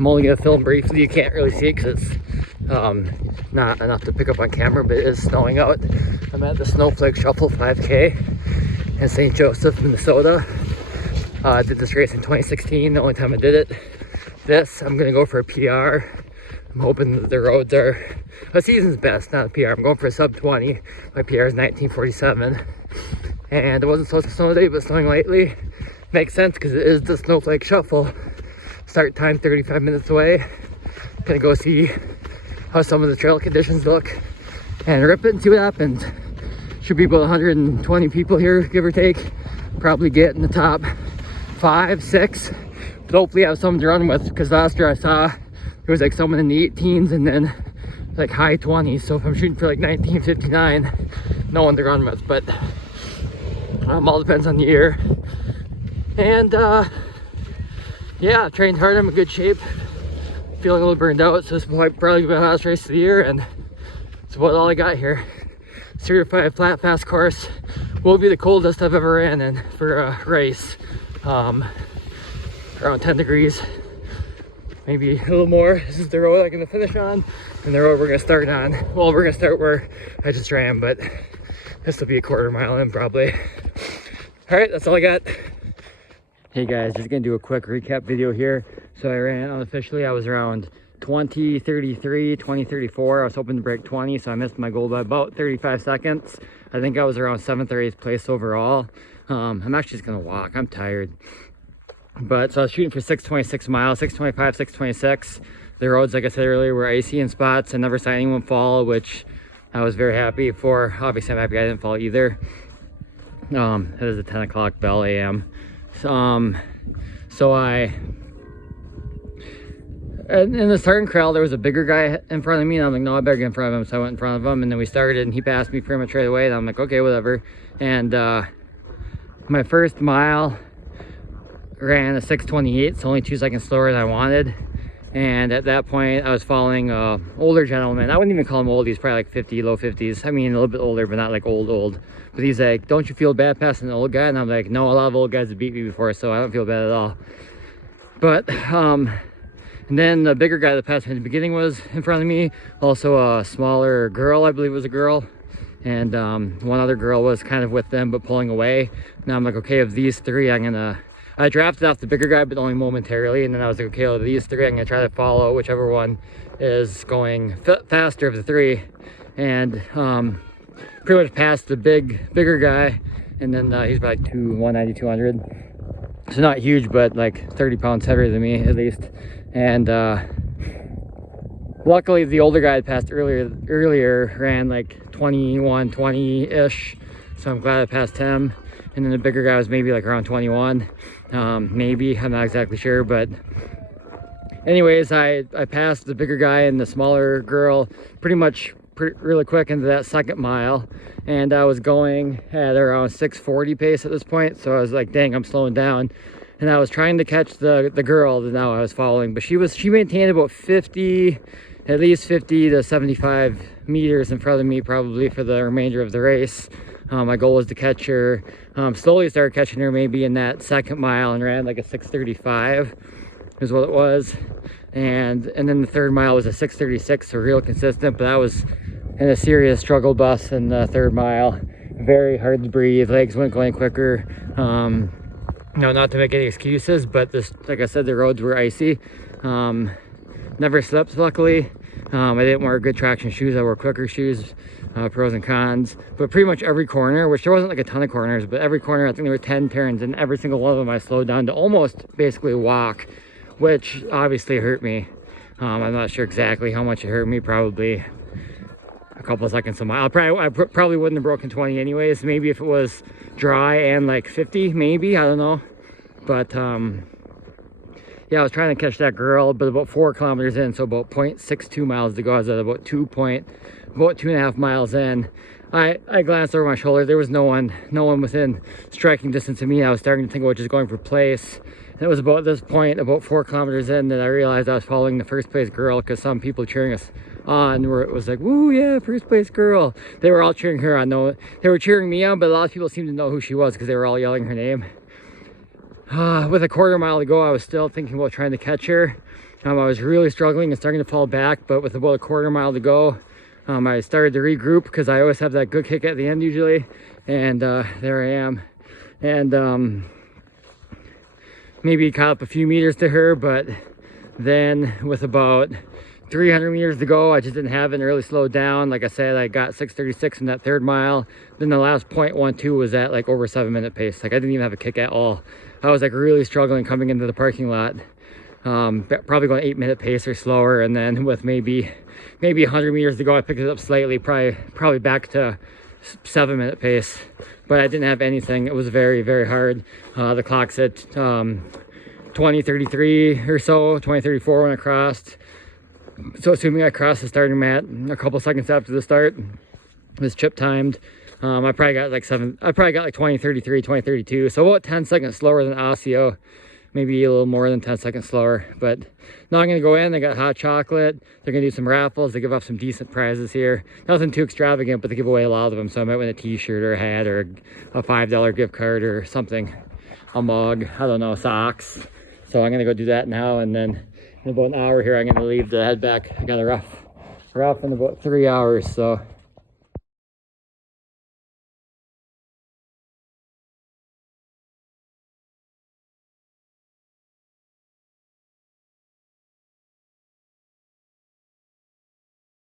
I'm only going to film briefly. You can't really see it because it's not enough to pick up on camera, but it is snowing out. I'm at the Snowflake Shuffle 5K in St. Joseph, Minnesota. I did this race in 2016, the only time I did it. I'm going to go for a PR. I'm hoping that the roads are a season's best, not a PR. I'm going for a sub 20. My PR is 1947. And it wasn't supposed to snow today, but snowing lately makes sense because it is the Snowflake Shuffle. Start time 35 minutes away. Gonna go see how some of the trail conditions look and rip it and see what happens. Should be about 120 people here, give or take. Probably get in the top 5, 6. But hopefully I have someone to run with, because last year I saw there was like someone in the 18s and then like high 20s. So if I'm shooting for like 1959, no one to run with. But all depends on the year. And yeah, I've trained hard. I'm in good shape. Feeling a little burned out, so this will probably be my last race of the year, and it's about all I got here. Certified flat fast course. Will be the coldest I've ever ran in for a race. Around 10 degrees, maybe a little more. This is the road I'm gonna finish on, and the road we're gonna start on. Well, we're gonna start where I just ran, but this will be a quarter mile in probably. All right, that's all I got. Hey guys, just gonna do a quick recap video here. So I ran unofficially, I was around 20:33, 20:34. I was hoping to break 20, so I missed my goal by about 35 seconds. I think I was around 7th or 8th place overall. I'm actually just gonna walk, I'm tired. But so I was shooting for 626 miles, 625, 626. The roads, like I said earlier, were icy in spots. I never saw anyone fall, which I was very happy for. Obviously, I'm happy I didn't fall either. It is a 10 o'clock bell AM. So in the starting corral, there was a bigger guy in front of me, and I'm like, no, I better get in front of him. So I went in front of him, and then we started, and he passed me pretty much right away, and I'm like, okay, whatever. And my first mile ran a 6:28, so only 2 seconds slower than I wanted. And at that point, I was following a older gentleman. I wouldn't even call him old. He's probably like 50, low 50s. I mean, a little bit older, but not like old. But he's like, don't you feel bad passing an old guy? And I'm like, no, a lot of old guys have beat me before, so I don't feel bad at all. But, and then the bigger guy that passed me in the beginning was in front of me. Also a smaller girl, I believe it was a girl. And one other girl was kind of with them, but pulling away. Now I'm like, okay, of these three, I drafted off the bigger guy, but only momentarily, and then I was like, okay, well, these three, I'm gonna try to follow whichever one is going faster of the three. And pretty much passed the bigger guy, and then he's about like 190, 200. So not huge, but like 30 pounds heavier than me at least. And luckily the older guy that passed earlier ran like 21, 20-ish. So I'm glad I passed him. And then the bigger guy was maybe like around 21. Maybe, I'm not exactly sure, but anyways, I passed the bigger guy and the smaller girl really quick into that second mile, and I was going at around 6:40 pace at this point. So I was like, dang, I'm slowing down. And I was trying to catch the girl that now I was following, but she maintained about 50, at least 50 to 75 meters in front of me probably for the remainder of the race. My goal was to catch her. Slowly started catching her maybe in that second mile, and ran like a 6:35 is what it was. And then the third mile was a 6:36, so real consistent, but I was in a serious struggle bus in the third mile. Very hard to breathe, legs weren't going quicker. No, not to make any excuses, but this, like I said, the roads were icy. Never slipped, luckily. I didn't wear good traction shoes, I wore quicker shoes. Pros and cons, but pretty much every corner, which there wasn't like a ton of corners, but every corner, I think there were 10 turns, and every single one of them I slowed down to almost basically walk, which obviously hurt me. I'm not sure exactly how much it hurt me, probably a couple of seconds a mile. I probably wouldn't have broken 20 anyways. Maybe if it was dry and like 50, maybe, I don't know. But yeah, I was trying to catch that girl, but about 4 kilometers in, so about 0.62 miles to go. I was at about 2.5 miles in. I glanced over my shoulder. There was no one within striking distance of me. I was starting to think about just going for place. And it was about this point, about 4 kilometers in, that I realized I was following the first place girl, because some people cheering us on, where it was like, woo, yeah, first place girl. They were all cheering her on. No, they were cheering me on, but a lot of people seemed to know who she was because they were all yelling her name. with a quarter mile to go, I was still thinking about trying to catch her. I was really struggling and starting to fall back, but with about a quarter mile to go, I started to regroup because I always have that good kick at the end usually, and there I am. And maybe caught up a few meters to her, but then with about 300 meters to go, I just didn't have it and really slowed down. Like I said, I got 6:36 in that third mile. Then the last 0.12 was at like over 7-minute pace. Like I didn't even have a kick at all. I was like really struggling coming into the parking lot. Probably going 8-minute pace or slower, and then with maybe 100 meters to go, I picked it up slightly, probably back to 7-minute pace, but I didn't have anything. It was very, very hard. The clock said 20:33 or so, 20:34 when I crossed. So assuming I crossed the starting mat a couple seconds after the start, it was chip timed. I probably got like 20:33, 20:32, so about 10 seconds slower than Osseo. Maybe a little more than 10 seconds slower. But now I'm gonna go in. They got hot chocolate. They're gonna do some raffles. They give off some decent prizes here. Nothing too extravagant, but they give away a lot of them. So I might win a t-shirt or a hat or a $5 gift card or something. A mug, I don't know, socks. So I'm gonna go do that now, and then in about an hour here I'm gonna leave to head back. I got a rough in about 3 hours, so